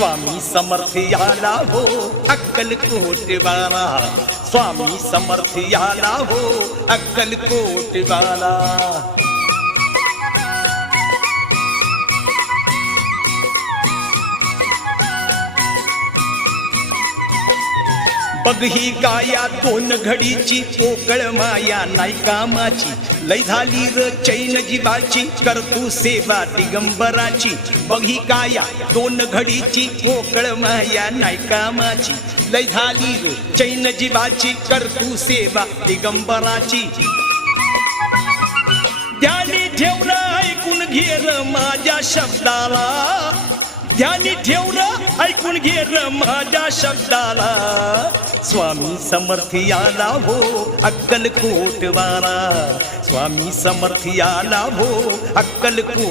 स्वामी समर्थ याला हो अक्कलकोटवाला, स्वामी समर्थ याला हो अक्कलकोटवाला। बघ ही गाया दोन घडीची पोकळ माया नाही कामाची, लय झाली र चैन जीवाची करतू सेवा दिगंबराची। बघ ही गाया दोन घडीची पोकळ माया नाही कामाची, लय झाली र चैन जीवाची करतू सेवा दिगंबराची। ध्यानी ठेवलं ऐकून घे र माझ्या शब्दाला, ध्यानी ठेवलं ऐकून घे र माझ्या शब्दाला। स्वामी समर्थ याला हो अक्कलकोटवाला, स्वामी समर्थ याला हो अक्कलकोट